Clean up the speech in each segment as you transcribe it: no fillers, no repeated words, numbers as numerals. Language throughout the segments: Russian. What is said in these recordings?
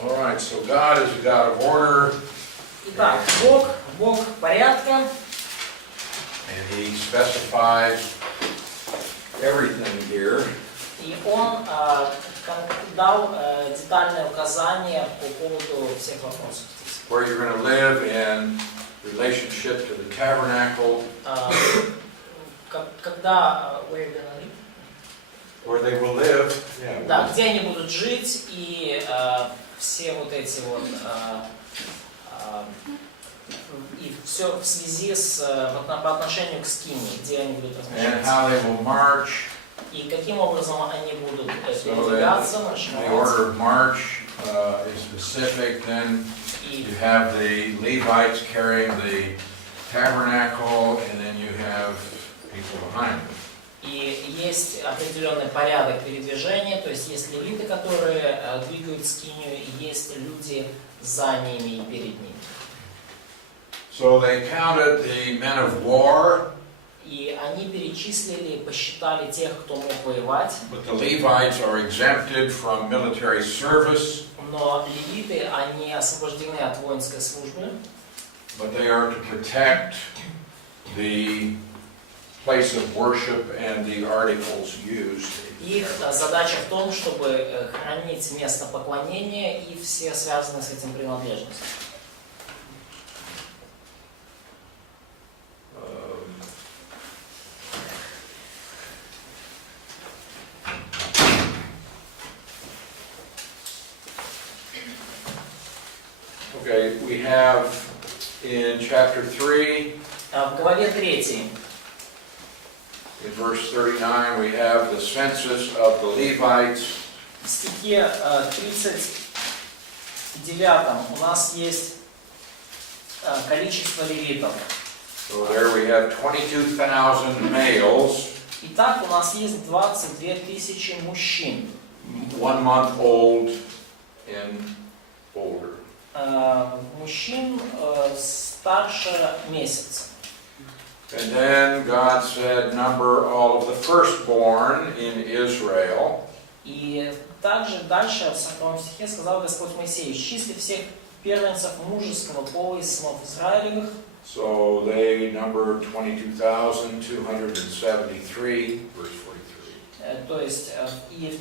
All right, so God is a God of order. Итак, Бог порядка. And He specifies everything here. И Он дал детальные указания по поводу всех вопросов. Where you're going to live in relationship to the tabernacle. Когда where you're gonna live? Where they will live. Yeah. Да, где они будут жить и все вот эти вот и все в связи с по отношению к скинии, где они будут And how they will march. И каким образом они будут передвигаться, The order of march is specific. Then you have the Levites carrying the tabernacle, and then you have people behind them. И есть определенный порядок передвижения, то есть есть левиты, которые двигают скинию, и есть люди за ними и перед ними. So they counted the men of war. И они перечислили, посчитали тех, кто мог воевать. But the Levites are exempted from military service. Но левиты, они освобождены от воинской службы. But they are to protect the place of worship and the articles used. Их задача в том, чтобы хранить место поклонения и все связанные с этим принадлежности. Okay, we have in chapter 3, В главе 3, in verse 39, we have the census of the Levites. в стихе 39 у нас есть количество левитов. So there we have 22,000 males, Итак, у нас есть 22 тысячи мужчин. 1 month old and older. Мужчин старше месяца. And then God said, number all of the firstborn in Israel. И также дальше в 40 стихе сказал Господь Моисею: «Исчисли всех первенцев мужеского пола из сынов Израилевых». So they numbered 22,273, verse 43. То есть и в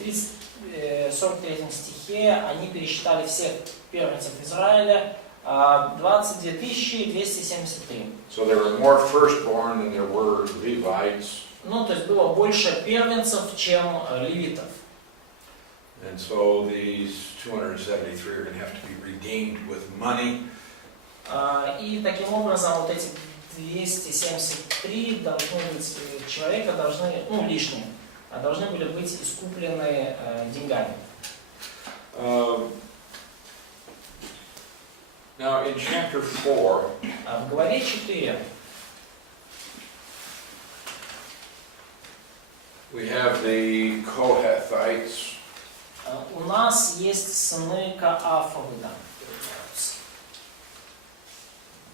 43 стихе они пересчитали всех первенцев Израиля, 22 273. So there were more firstborn than there were Levites. Ну, то есть было больше первенцев, чем левитов. And so these 273 are going to have to be redeemed with money. И таким образом вот эти 273 должны быть человека должны, лишние, должны были быть искуплены деньгами. Now in chapter 4, В главе 4 we have the Kohathites. У нас есть сыны Каафовы, да.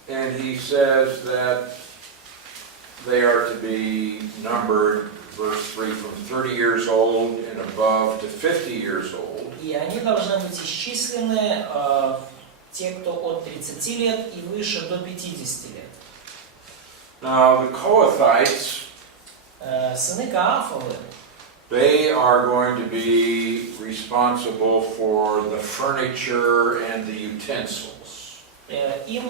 And he says that they are to be numbered, verse 3, from 30 years old and above to 50 years old. И они должны быть исчислены, те, кто от 30 лет и выше до 50 лет. Now the Kohathites, Сыны Каафовы, they are going to be responsible for the furniture and the utensils. Они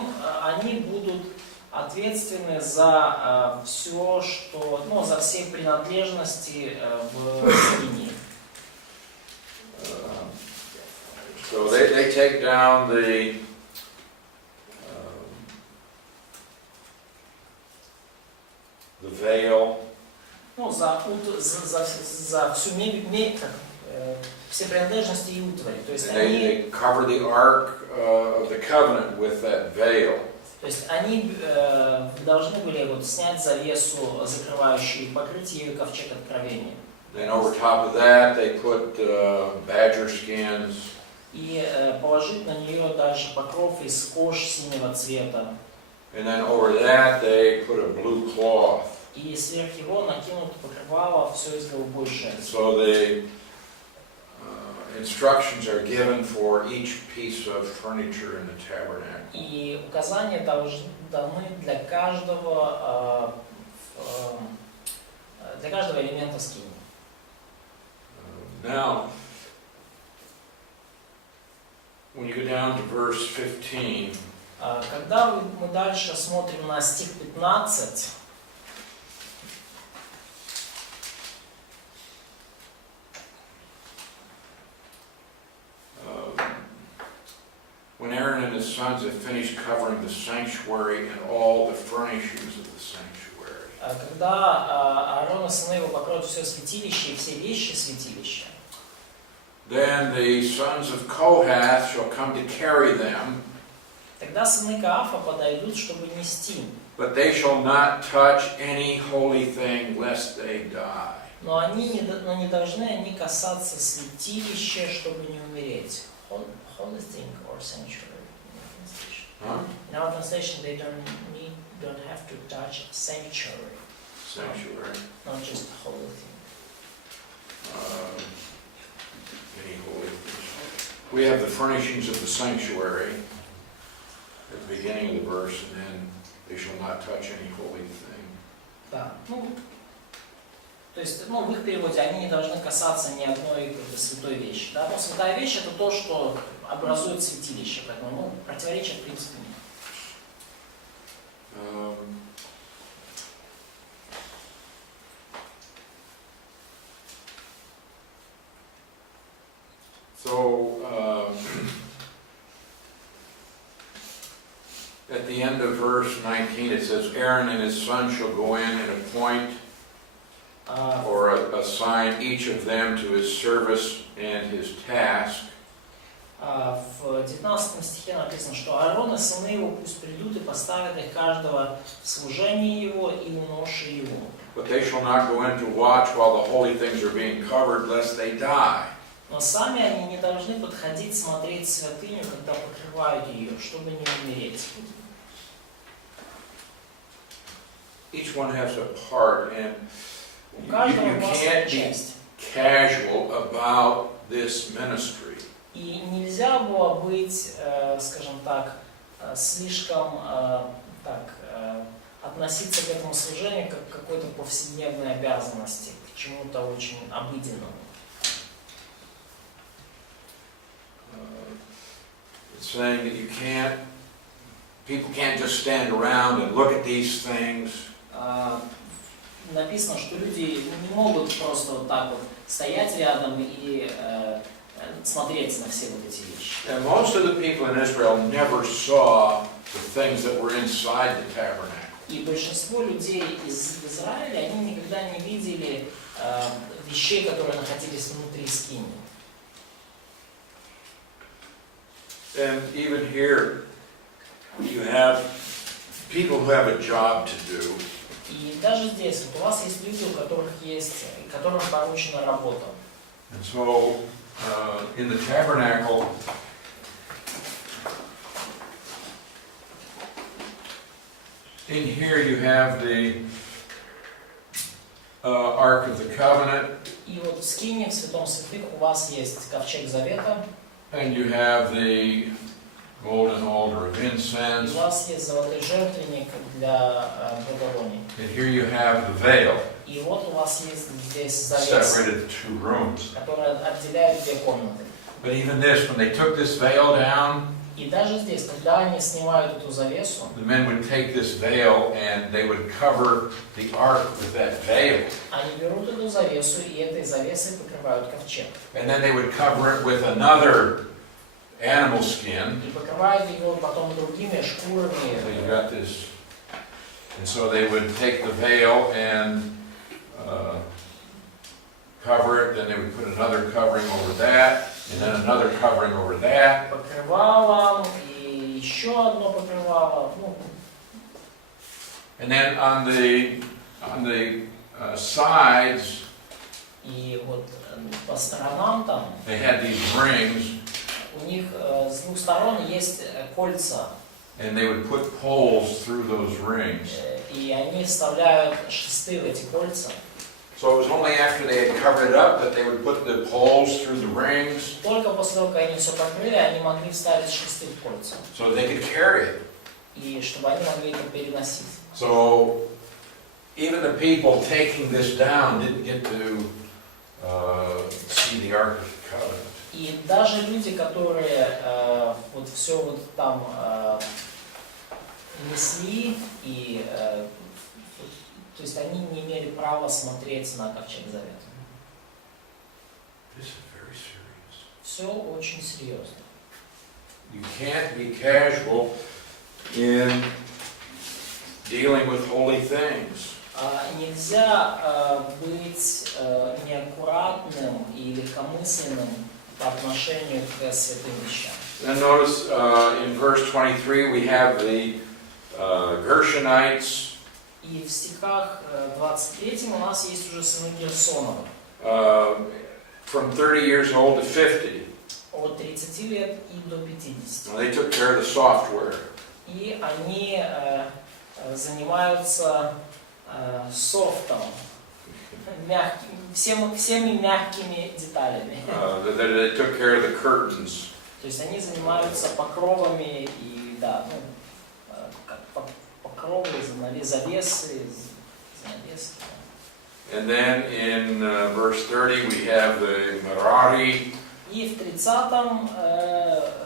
будут ответственны за все, что, за все принадлежности в скинии. So they take down the veil. За всю мебель, все принадлежности и утвари. То есть they cover the ark of the covenant with that veil. То есть они должны были снять завесу, закрывающую покрытие ковчег откровения. Then over top of that they put badger skins. И положить на нее дальше покров из кож синего цвета. And then over that they put a blue cloth. И сверх его накинут покрывало все из голубой шерсти. So they, in instructions are given for each piece of furniture in the tabernacle. И указания даны для каждого элемента скинии. Now, when you go down to verse 15, когда мы дальше смотрим на стих 15, when Aaron and his sons have finished covering the sanctuary and all the furnishings of the sanctuary, когда Аарон и сыны его покроют все святилище и все вещи святилища, then the sons of Kohath shall come to carry them, тогда сыны Каафа подойдут, чтобы нести. but they shall not touch any holy thing lest they die. Но они не должны касаться святилища, чтобы не умереть. Holy thing or sanctuary. Huh? In our translation, they don't have to touch sanctuary. Sanctuary. Not just holy thing. Any holy things. We have the furnishings of the sanctuary at the beginning of the verse, and then they shall not touch any holy thing. Да. То есть, в их переводе они не должны касаться ни одной святой вещи. Да? Но святая вещь это то, что образует святилище, поэтому противоречия в принципе нет. At the end of verse 19 it says, Aaron and his son shall go in and appoint or assign each of them to his service and his task. В 19 стихе написано, что Аарон и сыны его пусть придут и поставят их каждого в служение его и в ноше его. But they shall not go in to watch while the holy things are being covered, lest they die. Но сами они не должны подходить смотреть святыню, когда покрывают ее, чтобы не умереть. Each one has a part, and У каждого you у can't be часть. casual about this ministry. И нельзя было быть, скажем так, слишком относиться к этому служению как к какой-то повседневной обязанности, к чему-то очень обыденному. It's saying that people can't just stand around and look at these things. Написано, что люди не могут просто вот так вот стоять рядом и смотреть на все вот эти вещи. And most of the people in Israel never saw the things that were inside the tabernacle. И большинство людей из Израиля, они никогда не видели вещей, которые находились внутри скинии. And even here, you have people who have a job to do. И даже здесь вот у вас есть люди, которым поручена работа. And so, in the tabernacle, in here you have the Ark of the Covenant. И вот в скинии, в Святом Святых, у вас есть ковчег Завета. And you have the golden altar of И incense. у вас есть золотой жертвенник для благовоний. And here you have the veil, И вот у вас есть здесь завес, separated two rooms. который отделяет две комнаты. But even this, when they took this veil down, И даже здесь, когда они снимают эту завесу, the men would take this veil and they would cover the ark with that veil. они берут эту завесу и этой завесой покрывают ковчег. And then they would cover it with another animal skin. И покрывают его потом другими шкурами. So you got this. And so they would take the veil and cover it, then they would put another covering over that, and then another covering over that. Покрывало и еще одно покрывало. And then on the sides, И вот по сторонам там they had these rings, у них с двух сторон есть кольца. and they would put poles through those rings. И они вставляют шесты в эти кольца. So it was only after they had covered it up that they would put the poles through the rings Только после того, как они все покрыли, они могли вставить шесты в кольца. so they could carry it. И чтобы они могли это переносить. So even the people taking this down didn't get to see the Ark of the Covenant. И даже люди, которые вот все вот там несли, и то есть они не имели права смотреть на ковчег завета. This is very serious. Все очень серьезно. You can't be casual in dealing with holy things. Нельзя быть неаккуратным и легкомысленным по отношению к святым вещам. Then notice in verse 23 we have the Gershonites. И в стихах 23 у нас есть уже сыны Герсоновы. From 30 years old to 50. От 30 лет и до 50. They took care of the software. И они занимаются софтом, всеми мягкими деталями. They took care of the curtains. То есть они занимаются покровами и покровы, завесы, занавески. And then in verse 30 we have the Merari. И в 30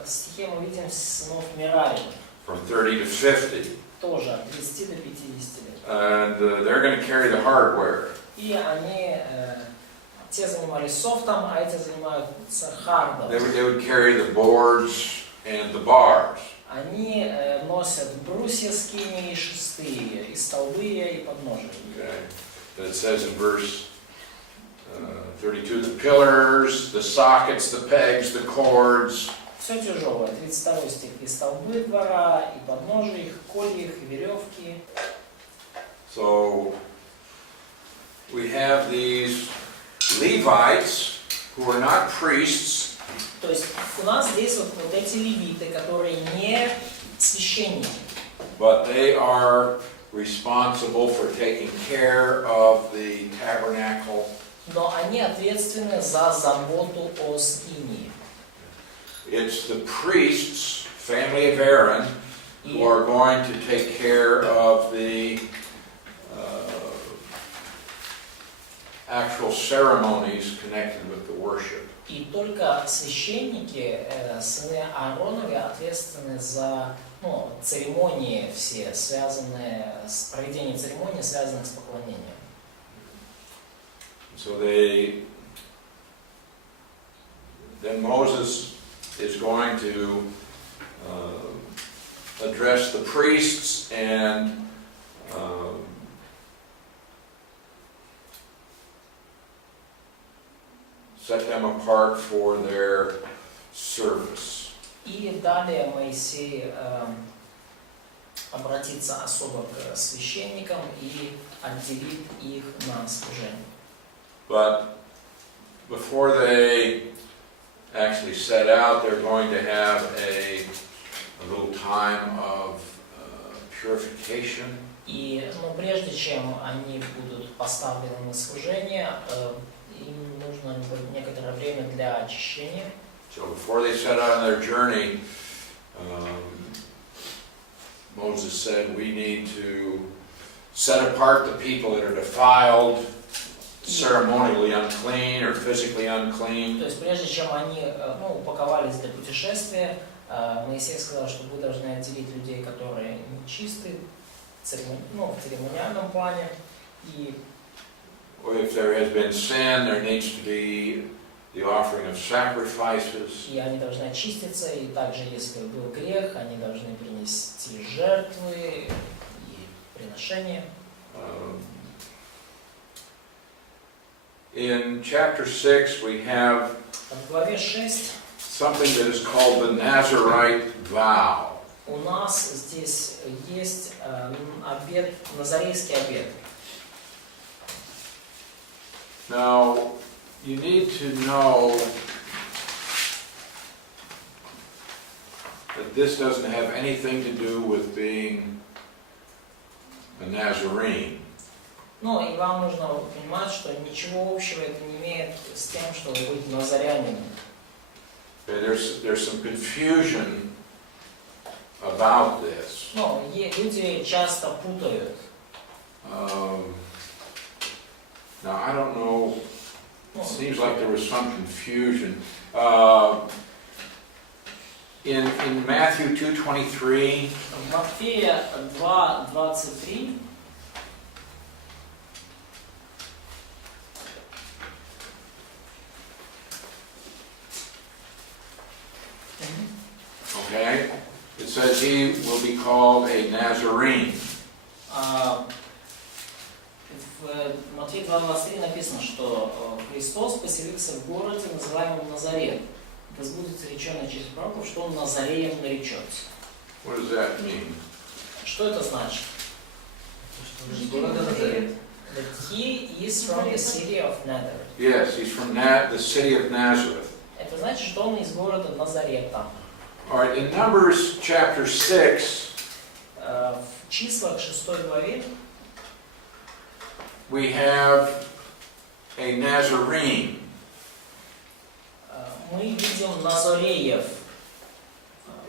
стихе мы видим сынов Мерари. From 30 to 50. Тоже от 30 до 50 лет. And they're going to carry the hardware. И они, те занимались софтом, а эти занимаются хардом. They would carry the boards and the bars. Они носят брусья скини и шесты, и столбы, и подножия. Okay. It says in verse 32, the pillars, the sockets, the pegs, the cords. Все тяжелое. 32 стих. И столбы двора, и подножия их, колья их, и веревки. So we have these Levites who are not priests. То есть у нас здесь вот эти левиты, которые не священники. But they are responsible for taking care of the tabernacle. Но они ответственны за заботу о скинии. It's the priests, family of Aaron, who are going to take care of the actual ceremonies connected with the worship. И только священники, сыны Аароновы, ответственны за церемонии все, связанные с проведением церемоний, связанных с поклонением. So then Moses is going to address the priests and set them apart for their service. И далее Моисей обратится особо к священникам и отделит их на служение. But before they actually set out, they're going to have a little time of purification. И прежде чем они будут поставлены на служение, им нужно некоторое время для очищения. So before they set out on their journey, Moses said, we need to set apart the people that are defiled, ceremonially unclean or physically unclean. То есть прежде чем они упаковались для путешествия, Моисей сказал, что вы должны отделить людей, которые нечисты, в церемониальном плане. И if there has been sin, there needs to be the offering of sacrifices. И они должны очиститься, и также, если был грех, они должны принести жертвы и приношения. In chapter 6, we have В главе 6 something that is called the Nazarite vow. у нас здесь есть обет, назарейский обет. Now, you need to know that this doesn't have anything to do with being a Nazarene. Ну, и вам нужно понимать, что ничего общего это не имеет с тем, чтобы быть назарянином. There's some confusion about this. Ну, люди часто путают. Now, I don't know, Ну, it seems like there was some confusion. In Matthew 2:23, в Матфея 2:23 okay, it says he will be called a Nazarene. В Матфея 2:23 написано, что Христос поселился в городе, называемом Назарет. Это сбудется реченное через пророков, что он Назареем наречется. What does that mean? Что это значит? Из города Назарет. That he is from the city of Nazareth. Yes, he's from the city of Nazareth. Это значит, что он из города Назарета. All right, in Numbers chapter 6, В числах 6 главе we have a Nazarene. мы видим Назореев.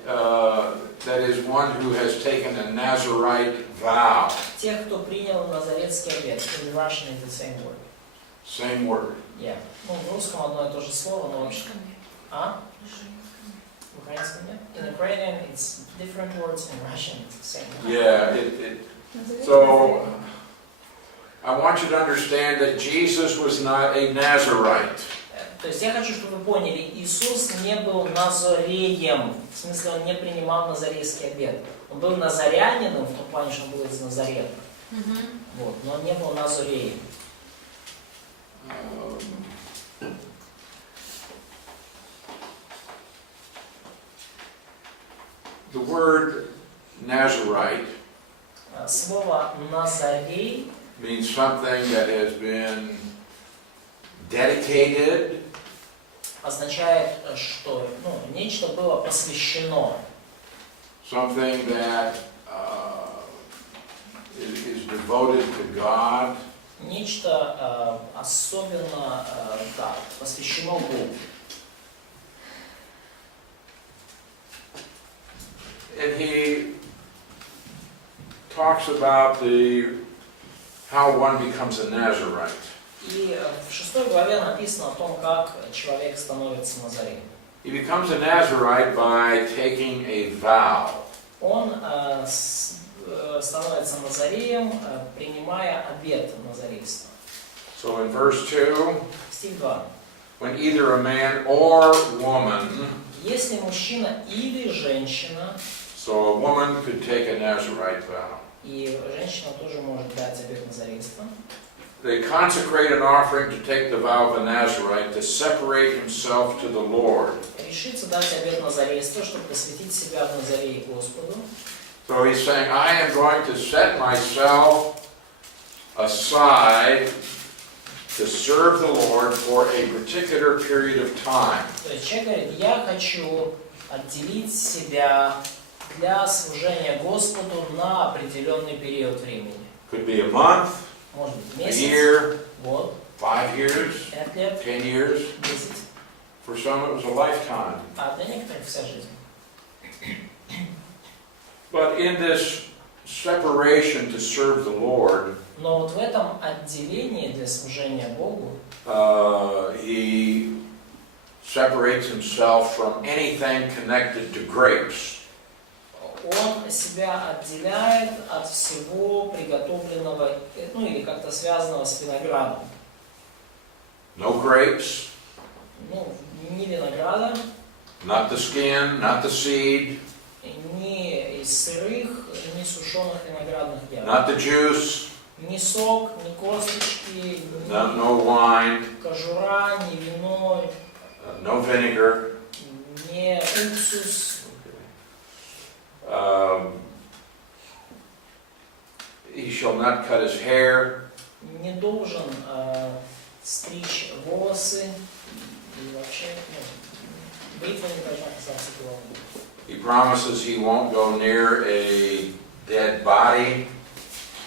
That is one who has taken a Nazarite vow. Тех, кто принял Назаретский обет. In Russian it's the same word. Same word. Yeah. Ну, в русском одно и то же слово, но вообще... А? В украинском нет? In Ukrainian it's different words, in Russian it's the same word. Yeah, so I want you to understand that Jesus was not a Nazarite. То есть я хочу, чтобы вы поняли, Иисус не был Назореем, в смысле он не принимал Назарейский обет. Он был назарянином, в том плане, что он был из Назарета. Вот, но он не был Назореем. The word Nazarite Слово Назарей means something that has been dedicated, означает, что нечто было посвящено. something that is devoted to God. Нечто особенно посвящено Богу. And he talks about how one becomes a Nazarite. И в 6 главе написано о том, как человек становится Назареем. He becomes a Nazarite by taking a vow. Он становится Назареем, принимая обет назарейства. So in verse 2, Стих 2. when either a man or woman, Если мужчина или женщина, so a woman could take a Nazarite vow. и женщина тоже может дать обет назарейства, They consecrate an offering to take the vow of a Nazarite to separate himself to the Lord. решится дать обет назарейства, чтобы посвятить себя в Назарее Господу. So he's saying, I am going to set myself aside to serve the Lord for a particular period of time. То есть человек говорит, я хочу отделить себя для служения Господу на определенный период времени. Could be a month, Может быть a месяц, year, год, 5 years, 5 лет, 10 years. 10, For some it was a lifetime. а для некоторых вся жизнь. But in this separation to serve the Lord, Но вот в этом отделении для служения Богу he separates himself from anything connected to grapes. он себя отделяет от всего приготовленного, или как-то связанного с виноградом. No grapes, Ни винограда, not the skin, not the seed, ни из сырых, ни сушеных виноградных ягод. not the juice, Ни сок, ни косточки, no wine, ни кожура, ни вино, no vinegar. ни уксус. He shall not cut his hair, Не должен стричь волосы. И вообще, бритва не должна касаться головы. he promises he won't go near a dead body.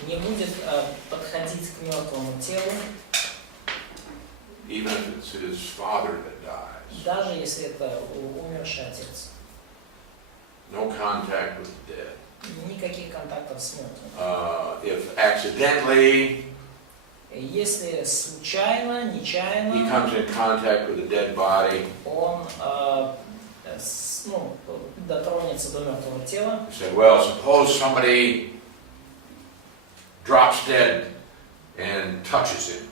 не будет подходить к мертвому телу, even if it's his father that dies. даже если это умерший отец. No contact with the dead. Никаких контактов с мертвым. If accidentally Если случайно, he нечаянно comes in contact with a dead body, он дотронется до мертвого тела, you say, well, suppose somebody drops dead and touches him.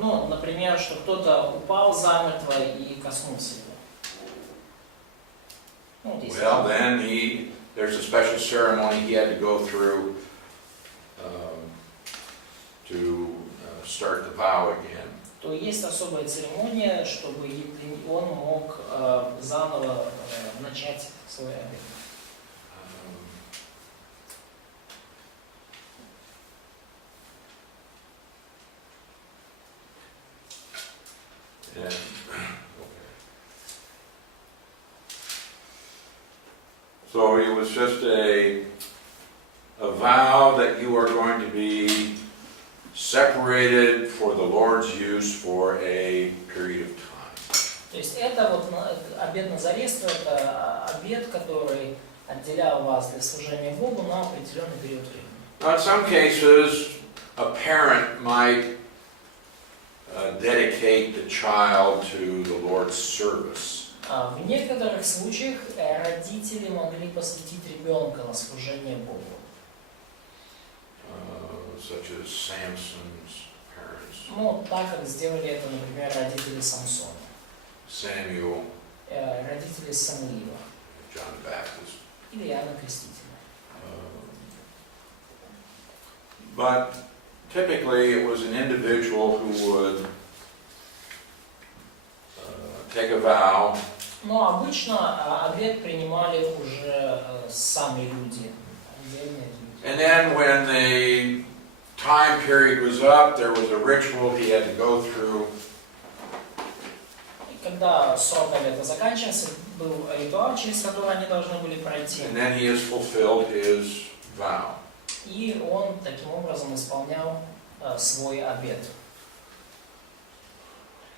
ну, например, что кто-то упал замертво и коснулся его. Ну, вот если- Well, then there's a special ceremony he had to go through to start the vow again. то есть особая церемония, чтобы он мог заново начать свой обет. Okay. So it was just a vow that you are going to be separated for the Lord's use for a period of time. То есть это вот обет Назарейства, это обет, который отделял вас для служения Богу на определенный период времени. Now, in some cases, a parent might dedicate the child to the Lord's service. В некоторых случаях родители могли посвятить ребенка на служение Богу. Such as Samson's parents, Ну, так как сделали это, например, родители Самсона, Samuel, родители Самуила John the Baptist. или Иоанна Крестителя. But typically it was an individual who would take a vow. Но обычно обет принимали уже сами люди, отдельные люди. And then when the time period was up, there was a ritual he had to go through. И когда срок обета заканчивался, был ритуал, через который они должны были пройти. And then he has fulfilled his vow. И он таким образом исполнял свой обет.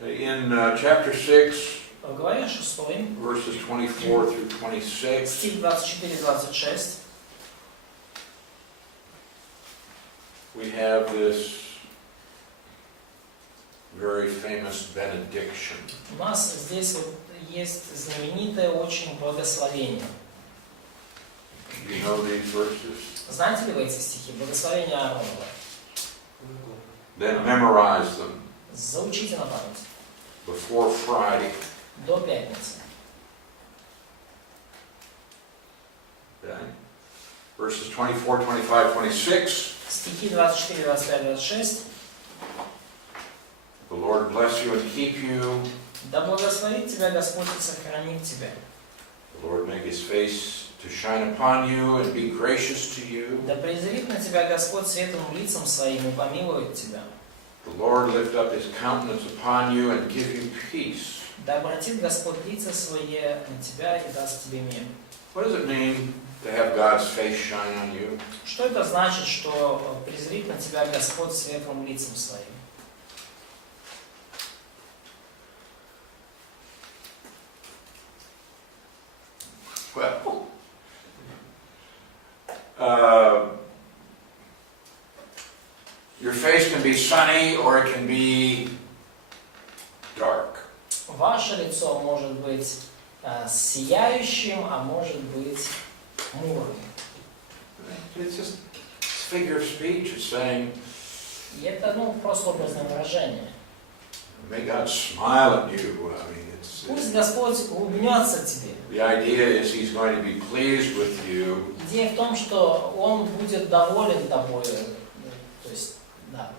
In chapter 6, В главе 6, verses 24 through 26, стих 24-26, we have this very famous benediction. у нас здесь вот есть знаменитое очень благословение. Do you know these verses? Знаете ли вы эти стихи? Благословение Ааронова. Then memorize them Заучите на память. before Friday. До пятницы. Okay? Verses 24, 25, 26. Стихи 24, 25, 26. The Lord bless you and keep you. Да благословит тебя Господь и сохранит тебя. The Lord make his face to shine upon you and be gracious to you. Да презрит на тебя Господь светлым лицом своим и помилует тебя. The Lord lift up his countenance upon you and give you peace. Да обратит Господь лица свои на тебя и даст тебе мир. What does it mean to have God's face shine on you? Что это значит, что презрит на тебя Господь светлым лицом своим? Well, your face can be sunny or it can be dark. Ваше лицо может быть сияющим, а может быть хмурым. It's just a figure of speech. It's saying, И это, просто образное выражение. may God smile at you. I mean, Пусть Господь улыбнется тебе. the idea is he's going to be pleased with you. Идея в том, что Он будет доволен тобой. То есть, да.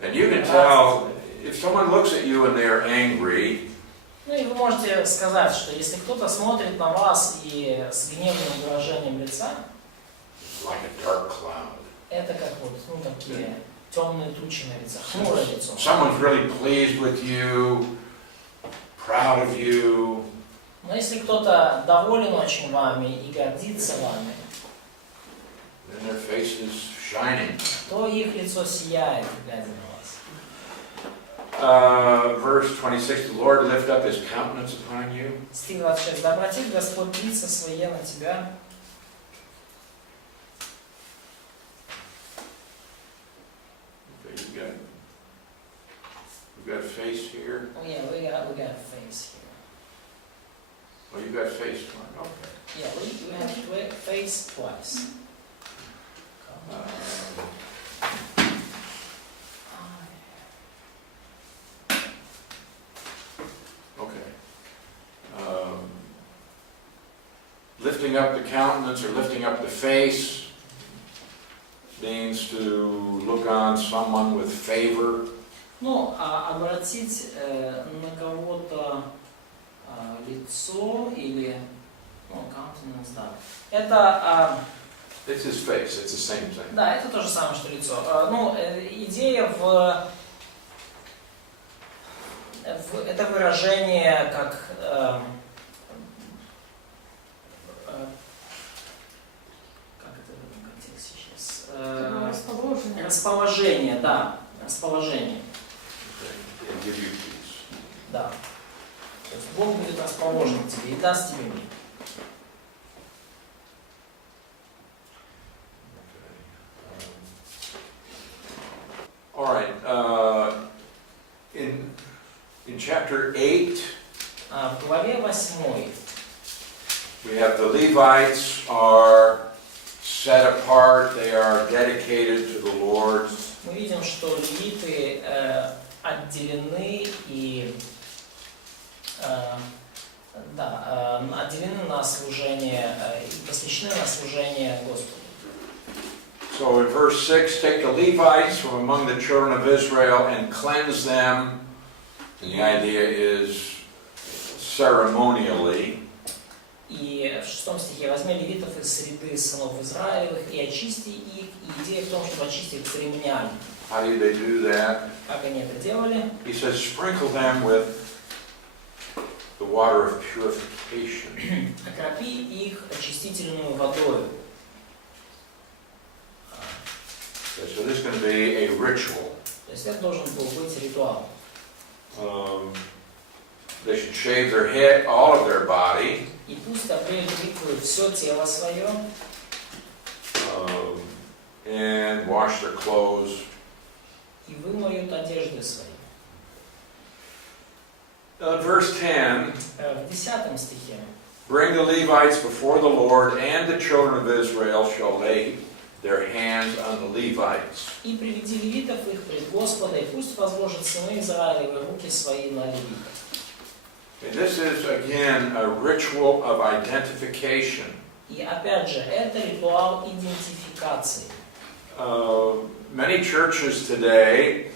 And you can tell, if someone looks at you and they're angry, И вы можете сказать, что если кто-то смотрит на вас и с гневным выражением лица, like a dark cloud. это как такие темные тучи на лице, хмурое лицо. Someone's really pleased with you, proud of you. Но если кто-то доволен очень вами и гордится вами, and their face is shining. то их лицо сияет, глядя на вас. Verse 26, the Lord lift up his countenance upon you. Стих 26. Да обратит Господь лица свои на тебя. Okay, you've got face here. Oh yeah, we got face here. Oh, you've got face one. Okay. Yeah, we have face twice. Okay. Lifting up the countenance or lifting up the face means to look on someone with favor. Ну, обратить на кого-то лицо или, ну, countenance, да. Это, It's his face. It's the same thing. да, это то же самое, что лицо. Ну, идея это выражение как как это в этом контексте сейчас? Расположение. Расположение, да, расположение, Okay. And give you peace. да. То есть Бог будет расположен к тебе и даст тебе мир. All right. In chapter 8, В главе 8 we have the Levites are set apart. They are dedicated to the Lord. мы видим, что левиты отделены и отделены на служение и посвящены на служение Господу. So in verse 6, take the Levites from among the children of Israel and cleanse them. And the idea is ceremonially. И в 6 стихе возьми левитов из среды сынов Израилевых и очисти их. И идея в том, чтобы очистить их церемониально. How do they do that? Как они это делали? He says, sprinkle them with the water of purification. Окропи их очистительную водою. Okay, so this is going to be a ritual. То есть это должен был быть ритуал. They should shave their head, all of their body, И пусть обреют все тело свое and wash their clothes. и вымоют одежды свои. Verse 10, В 10 стихе. bring the Levites before the Lord, and the children of Israel shall lay their hands on the Levites. И приведи левитов их пред Господа, и пусть возложат сыны Израилевы руки свои на левитов. And this is again a ritual of identification. И опять же, это ритуал идентификации. Many churches today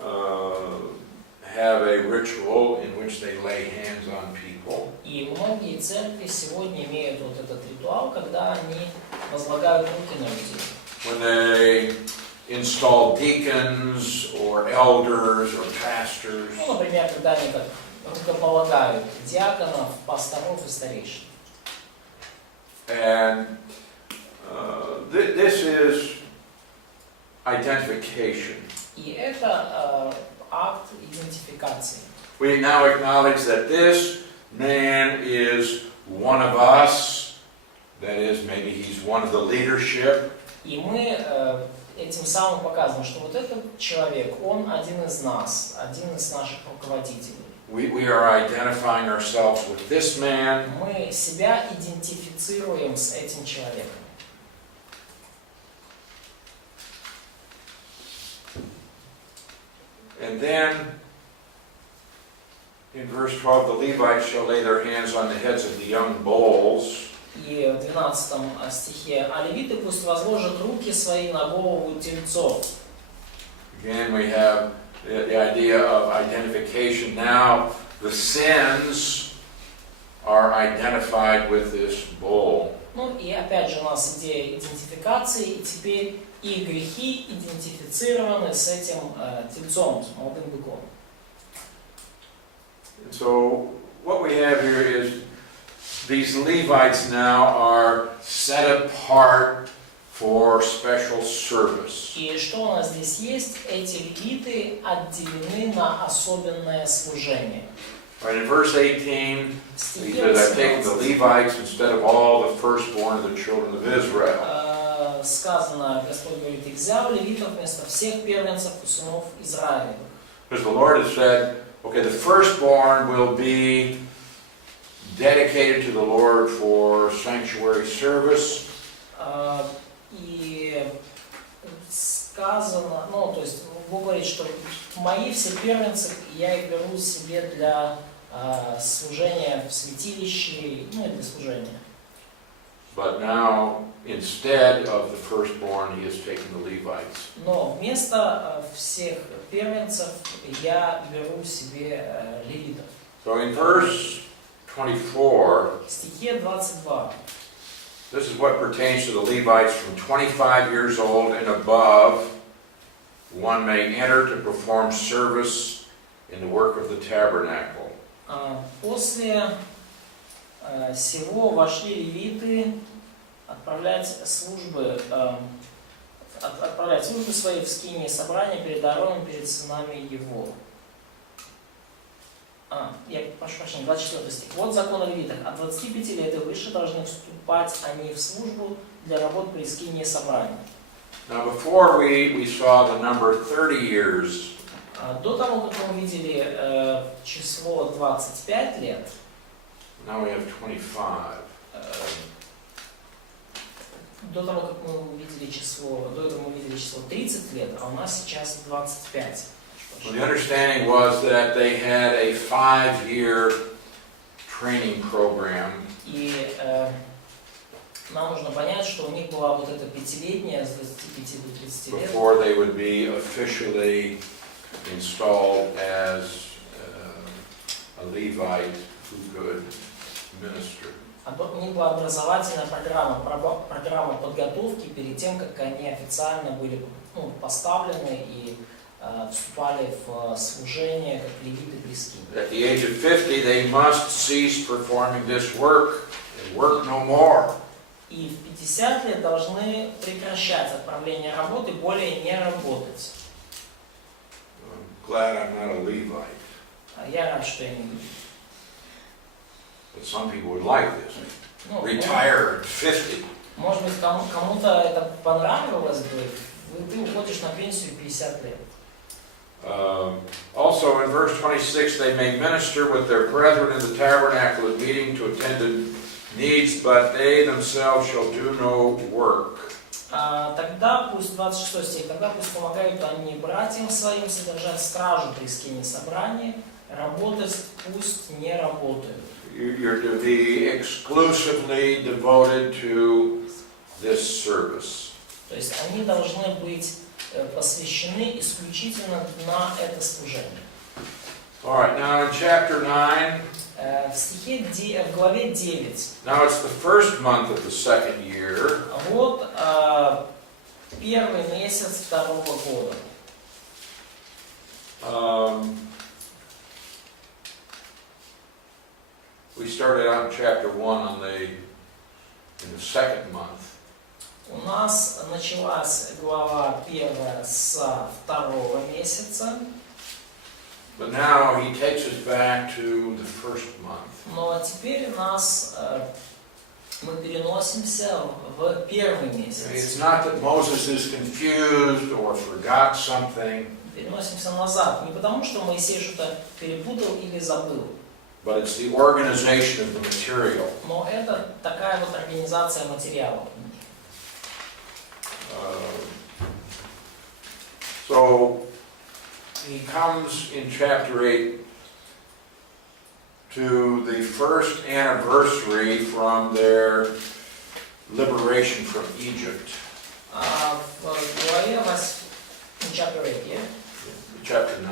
have a ritual in which they lay hands on people. И многие церкви сегодня имеют вот этот ритуал, когда они возлагают руки на людей. When they install deacons or elders or pastors. Ну, например, когда они как рукополагают диаконов, пасторов и старейшин. And this is identification. И это акт идентификации. We now acknowledge that this man is one of us. That is, maybe he's one of the leadership. И мы этим самым показываем, что вот этот человек, он один из нас, один из наших руководителей. We are identifying ourselves with this man. Мы себя идентифицируем с этим человеком. And then, in verse 12, the Levites shall lay their hands on the heads of the young bulls. И в 12 стихе, а левиты пусть возложат руки свои на голову тельцов. Again, we have the idea of identification. Now, the sins are identified with this bull. Ну и опять же у нас идея идентификации, и теперь их грехи идентифицированы с этим тельцом, с молодым быком. And so, what we have here is these Levites now are set apart for special service. И что у нас здесь есть? Эти левиты отделены на особенное служение. Right, in verse 18, В he стихе says, I've taken the 18 Levites instead of all the firstborn of the children of Israel. сказано, Господь говорит, и взял левитов вместо всех первенцев у сынов Израиля. Because the Lord has said, okay, the firstborn will be dedicated to the Lord for sanctuary service. И сказано, ну, то есть Бог говорит, что мои все первенцы, я их беру себе для служения в святилище, ну и для служения. But now, instead of the firstborn, he has taken the Levites. Но вместо всех первенцев я беру себе левитов. So in verse 24, В стихе 22. this is what pertains to the Levites from 25 years old and above. One may enter to perform service in the work of the tabernacle. После сего вошли левиты отправлять службы свои в скинии собрания перед Аароном, перед сынами его. Я прошу прощения, 24 стих. Вот закон о левитах. От 25 лет и выше должны вступать они в службу для работ при скинии собрания. Now before we saw the number 30 years, До того, как мы увидели число 25 лет, now we have 25. до того, как мы увидели число, до этого мы увидели число 30 лет, а у нас сейчас 25. Well, the understanding was that they had a 5-year training program. И нам нужно понять, что у них была вот эта пятилетняя, с 25 до 30 лет, Before they would be officially installed as a Levite who could minister. у них была образовательная программа подготовки перед тем, как они официально были поставлены и вступали в служение как левиты при скине. At the age of 50, they must cease performing this work and work no more. И в 50 лет должны прекращать отправление работы, более не работать. I'm glad I'm not a Levite. Я рад, что я не левит. But some people would like this. Ну, Retire at 50. может быть, кому-то это понравилось бы. Ты уходишь на пенсию 50 лет. Also in verse 26, they may minister with their brethren in the tabernacle at meeting to attend to needs, but they themselves shall do no work. Тогда пусть, 26 стих, тогда пусть помогают они братьям своим содержать стражу при скине собрания, работать пусть не работают. You're to be exclusively devoted to this service. То есть они должны быть посвящены исключительно на это служение. All right, now in chapter 9, В главе 9. now it's the first month of the second year. Вот первый месяц второго года. We started out in chapter 1 in the second month. У нас началась глава 1 с второго месяца. But now he takes us back to the first month. Но теперь мы переносимся в первый месяц. It's not that Moses is confused or forgot something, Переносимся назад. Не потому, что Моисей что-то перепутал или забыл. but it's the organization of the material. Но это такая вот организация материалов. So he comes in chapter 8 to the first anniversary from their liberation from Egypt. В главе 8, chapter 8, yeah? Chapter 9.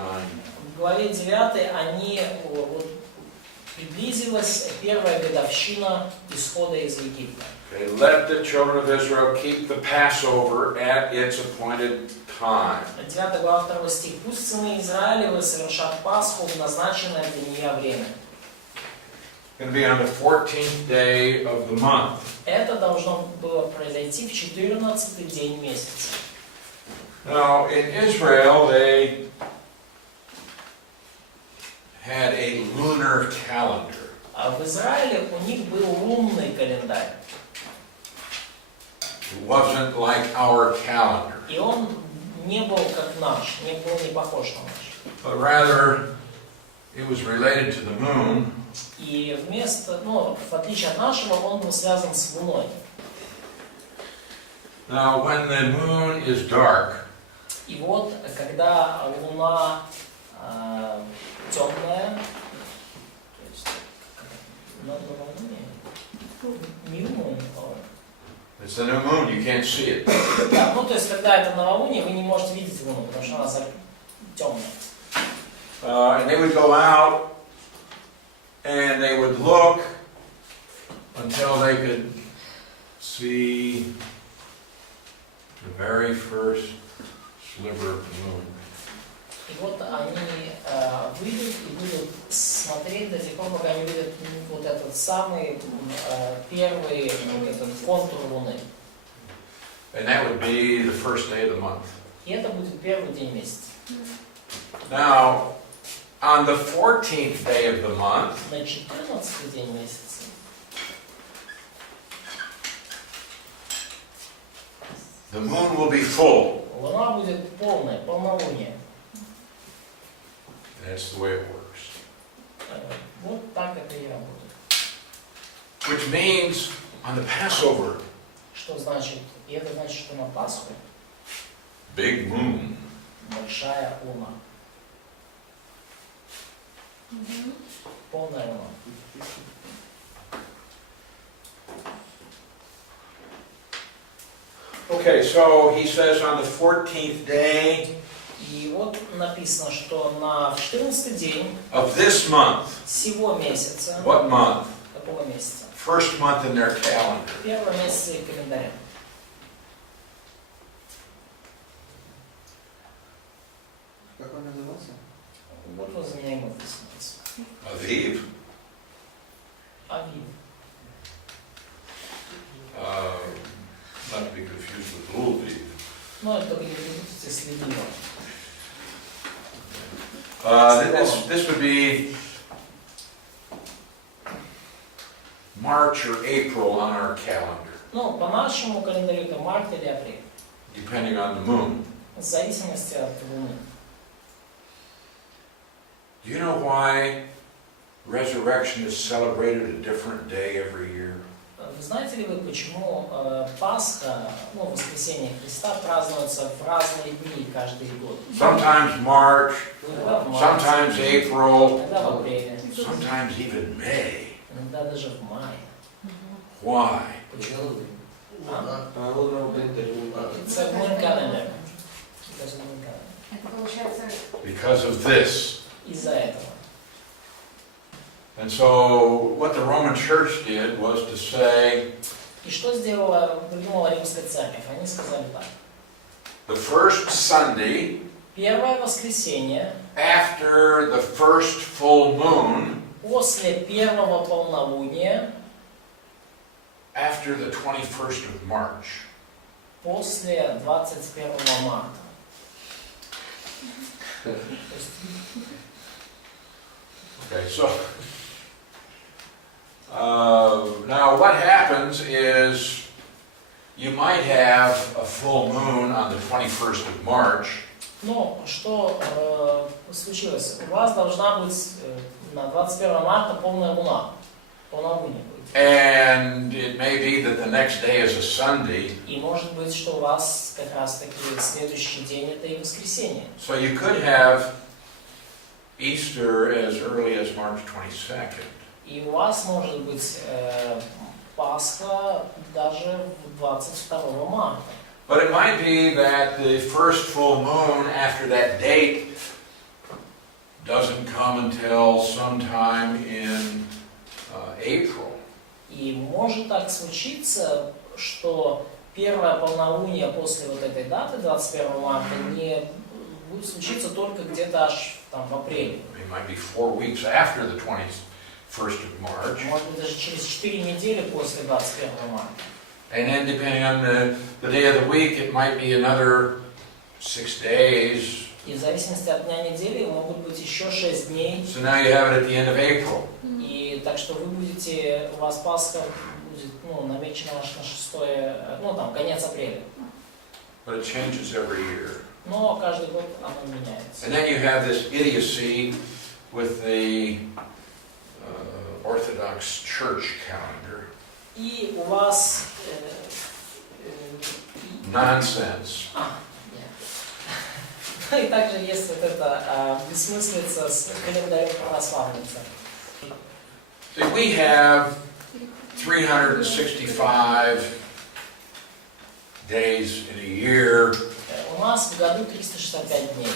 В главе 9 они приблизилась первая годовщина исхода из Египта. Okay, let the children of Israel keep the Passover at its appointed time. 9 глава 2 стих. Пусть сыны Израилевы совершат Пасху в назначенное для нее время. going to be on the 14th day of the month. Это должно было произойти в 14-й день месяца. Now, in Israel, they had a lunar calendar. А в Израиле у них был лунный календарь. It wasn't like our calendar, И он не был как наш, не был не похож на наш. but rather it was related to the moon. И в отличие от нашего, он был связан с Луной. Now, when the moon is dark, И вот, когда Луна темная, то есть, new moon, it's a new moon, you can't see it. да, то есть, когда это новолуние, вы не можете видеть Луну, потому что она темная. And they would go out and they would look until they could see the very first sliver of the moon. И вот они выйдут и будут смотреть до тех пор, пока они видят вот этот самый первый этот контур Луны. And that would be the first day of the month. И это будет первый день месяца. Now, on the 14th day of the month, На 14-й день месяца the moon will be full. Луна будет полная, полнолуние. That's the way it works. Вот так это и работает. Which means on the Passover, Что значит? И это значит, что на Пасху big moon. большая луна. Полная луна. Okay, so he says on the 14th day И вот написано, что на 14-й день of this month. всего месяца. What month? Какого месяца? First month in their calendar. Первого месяца их календаря. Как он назывался? Вот возле меня ему написано. Aviv. Авив. Not to be confused with Lulaviv. Ну, это только не путайте с Левивом. This would be March or April on our calendar, Ну, по нашему календарю это март или апрель. depending on the moon. В зависимости от Луны. Do you know why resurrection is celebrated a different day every year? Вы знаете ли вы, почему Пасха, воскресение Христа празднуется в разные дни каждый год? Sometimes March, Иногда в марте, sometimes April, иногда в апреле, sometimes even May. иногда даже в мае. Why? Почему? Лунного календаря. It's a moon calendar. It's a moon calendar. Это получается, Because of this. Из-за этого. And so what the Roman Church did was to say, И что придумала Римская Церковь? Они сказали так. the first Sunday Первое воскресенье after the first full moon, после первого полнолуния, after the 21st of March. после 21 марта. Okay, so now what happens is you might have a full moon on the 21st of March, Но что случилось? У вас должна быть на 21 марта полная луна. Полнолуние будет. and it may be that the next day is a Sunday, И может быть, что у вас как раз таки следующий день это и воскресенье. so you could have Easter as early as March 22nd. И у вас может быть Пасха даже 22 марта. But it might be that the first full moon after that date doesn't come until sometime in April. И может так случиться, что первое полнолуние после вот этой даты, 21 марта, не будет случиться только где-то аж там в апреле. It might be 4 weeks after the 1st of March. Может быть, даже через 4 недели после 21 марта. And then depending on the day of the week, it might be another 6 days. И в зависимости от дня недели могут быть еще 6 дней. So now you have it at the end of April. И так что вы будете, у вас Пасха будет, намечена на 6, конец апреля. But it changes every year. Но каждый год оно меняется. And then you have this idiocy with the Orthodox Church calendar. И у вас... Nonsense. И также есть вот эта бессмыслица с календарем православной церкви. See, we have 365 days in a year, У нас в году 365 дней.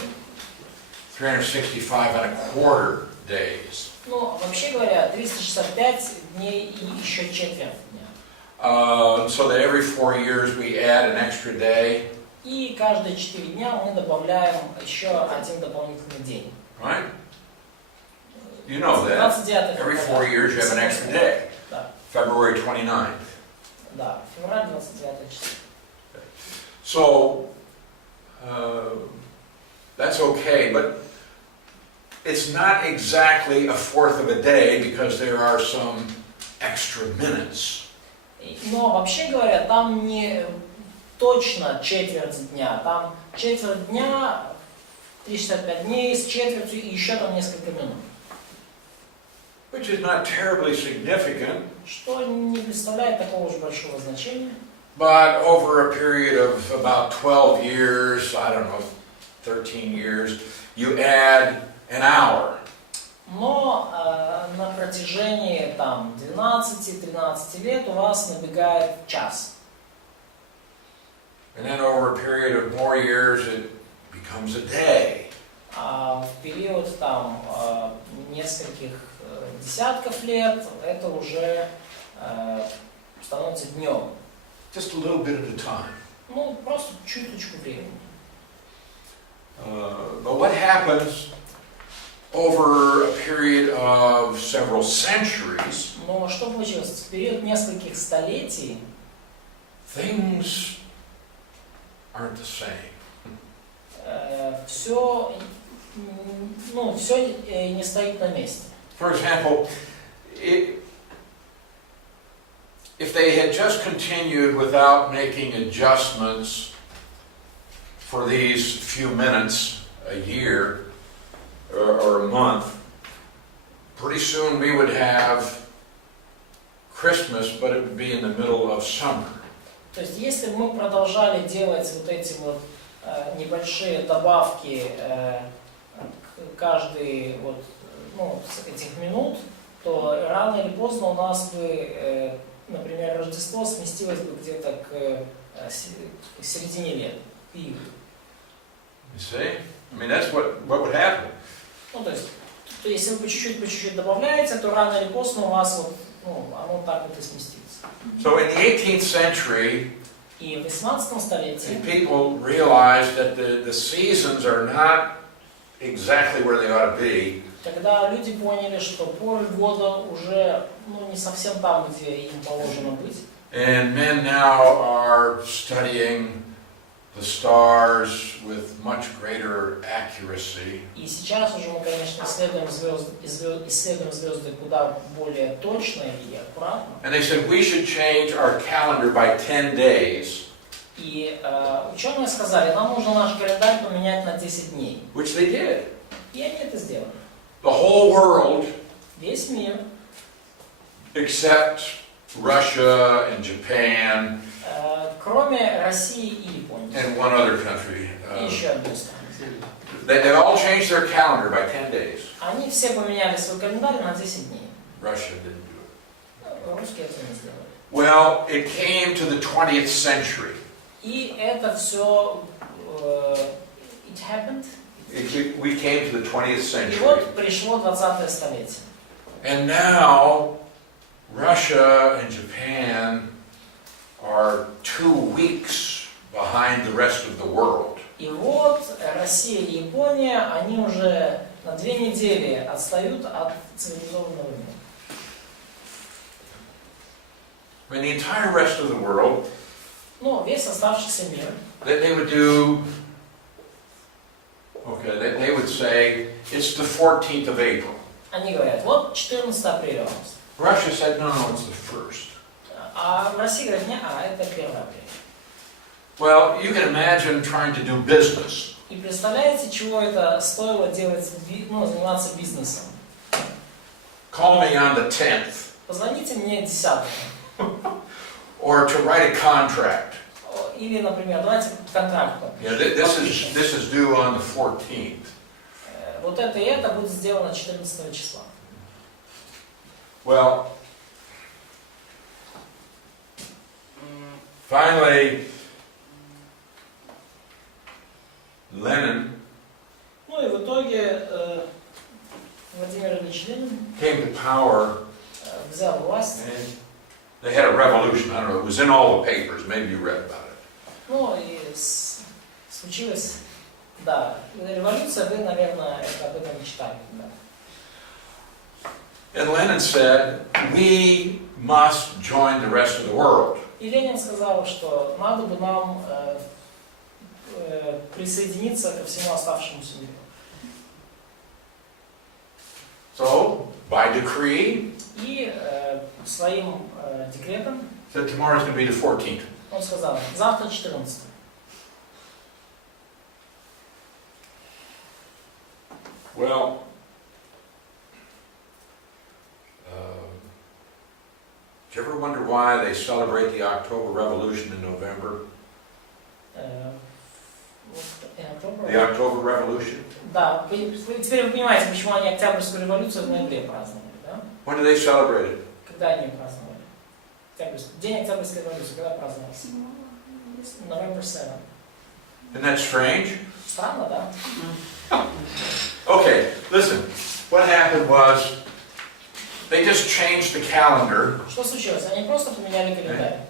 365 and a quarter days. Вообще говоря, 365 дней и еще четверть дня. So that every 4 years we add an extra day. И каждые 4 дня мы добавляем еще один дополнительный день. Right? You know that. Every 4 years you have an extra day. Да. February 29th. Да, февраль 29 число. So, that's okay, but it's not exactly a fourth of a day because there are some extra minutes. Но вообще говоря, там не точно четверть дня, там четверть дня, 365 дней с четвертью и еще там несколько минут. Which is not terribly significant. Что не представляет такого уж большого значения. But over a period of about 12 years, I don't know, 13 years, you add an hour. Но на протяжении 12-13 лет у вас набегает час. And then over a period of more years, it becomes a day. А в период нескольких десятков лет это уже становится днем. Just a little bit at a time. Просто чуточку времени. But what happens over a period of several centuries? Но что получилось? В период нескольких столетий Things aren't the same. все не стоит на месте. For example, if they had just continued without making adjustments for these few minutes a year or a month, pretty soon we would have Christmas, but it would be in the middle of summer. То есть, если бы мы продолжали делать вот эти небольшие добавки каждый с этих минут, то рано или поздно у нас бы, например, Рождество сместилось бы где-то к середине лет. You see? I mean, that's what would happen. То есть, если вы по чуть-чуть добавляете, то рано или поздно у вас оно так и сместится. So in the 18th century, И в 18 столетии people realized that the seasons are not exactly where they ought to be. Когда люди поняли, что поры года уже не совсем там, где им положено быть. And men now are studying the stars with much greater accuracy. И сейчас уже мы, конечно, исследуем звезды куда более точно и аккуратно. And they said we should change our calendar by 10 days. И ученые сказали, нам нужно наш календарь поменять на 10 дней. Which they did. И они это сделали. The whole world, Весь мир, except Russia and Japan кроме России и Японии. and one other country, И еще одну страну. they all changed their calendar by 10 days. Они все поменяли свой календарь на 10 дней. Russia didn't do it. Русские это не сделали. Well, it came to the 20th century. И это все it happened. We came to the 20th И century. вот пришло 20-е столетие. And now Russia and Japan are 2 weeks behind the rest of the world. И вот Россия и Япония, они уже на 2 недели отстают от цивилизованного мира. I mean, the entire rest of the world, Ну, весь оставшийся мир, they would do, okay, they would say, it's the 14th of April. они говорят, вот 14 апреля у нас. Russia said, no, it's the 1st. А в России говорят, не, это 1 апреля. Well, you can imagine trying to do business. И представляете, чего это стоило делать, ну, заниматься бизнесом? Call me on the 10th. Позвоните мне 10-го. Or to write a contract. Или, например, давайте контракт Yeah, подпишем. this is due on the 14th. Вот это и это будет сделано 14 числа. Well, finally, Lenin Ну и в итоге Владимир Ильич Ленин came to power. взял власть. And they had a revolution. I don't know. It was in all the papers. Maybe you read about it. Ну и случилась, да, революция, вы, наверное, об этом читали. Да. And Lenin said, we must join the rest of the world. И Ленин сказал, что надо бы нам присоединиться ко всему оставшемуся миру. So, by decree, И своим декретом said tomorrow's going to be the 14th. он сказал, завтра 14. Well, do you ever wonder why they celebrate the October Revolution in November? The October Revolution? Да, теперь вы понимаете, почему они Октябрьскую революцию в ноябре праздновали, да? When do they celebrate it? Когда они праздновали? День Октябрьской революции, когда праздновали? November 7. Isn't that strange? Странно, да? Okay, listen. What happened was they just changed the calendar. Что случилось? Они просто поменяли календарь.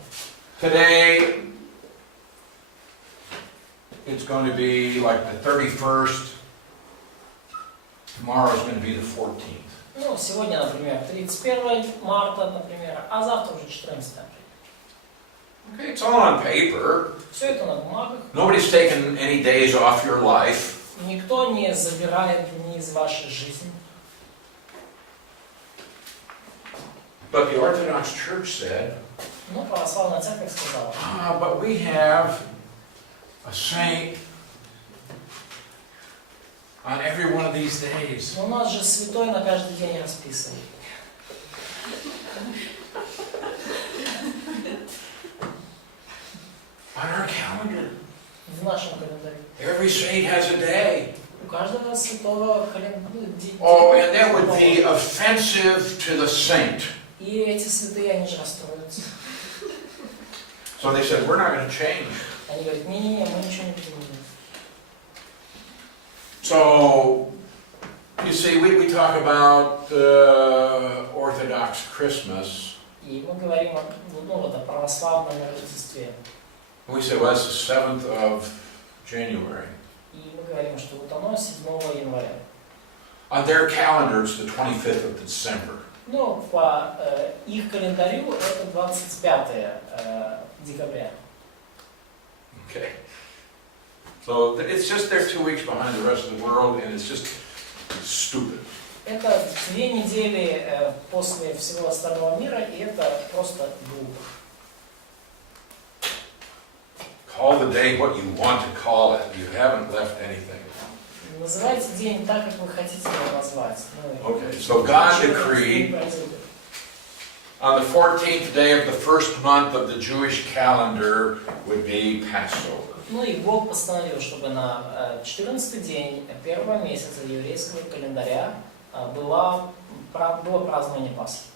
Today, it's going to be like the 31st. Tomorrow is going to be the 14th. Ну, сегодня, например, 31 марта, например, а завтра уже 14 апреля. Okay, it's all on paper. Все это на бумагах. Nobody's taken any days off your life. Никто не забирает дни из вашей жизни. But the Orthodox Church said, Ну, православная церковь сказала, but we have a saint on every one of these days. у нас же святой на каждый день расписан. On our calendar. В нашем календаре. Every saint has a day. У каждого святого календаря. Oh, and that would be offensive to the saint. И эти святые, они же расстроятся. So they said, we're not going to change. Они говорят, не-не-не, мы ничего не будем делать. So, you see, we talk about Orthodox Christmas. И мы говорим о, ну, вот, о православном Рождестве. We say, well, that's the 7th of January. И мы говорим, что вот оно 7 января. On their calendar, it's the 25th of December. Ну, по их календарю это 25 декабря. Okay. So it's just they're 2 weeks behind the rest of the world, and it's just stupid. Это 2 недели после всего остального мира, и это просто глупо. Call the day what you want to call it. You haven't left anything. Называйте день так, как вы хотите его назвать. Okay, so God decreed on the 14th day of the first month of the Jewish calendar would be Passover. Ну и Бог постановил, чтобы на 14-й день первого месяца еврейского календаря было празднование Пасхи.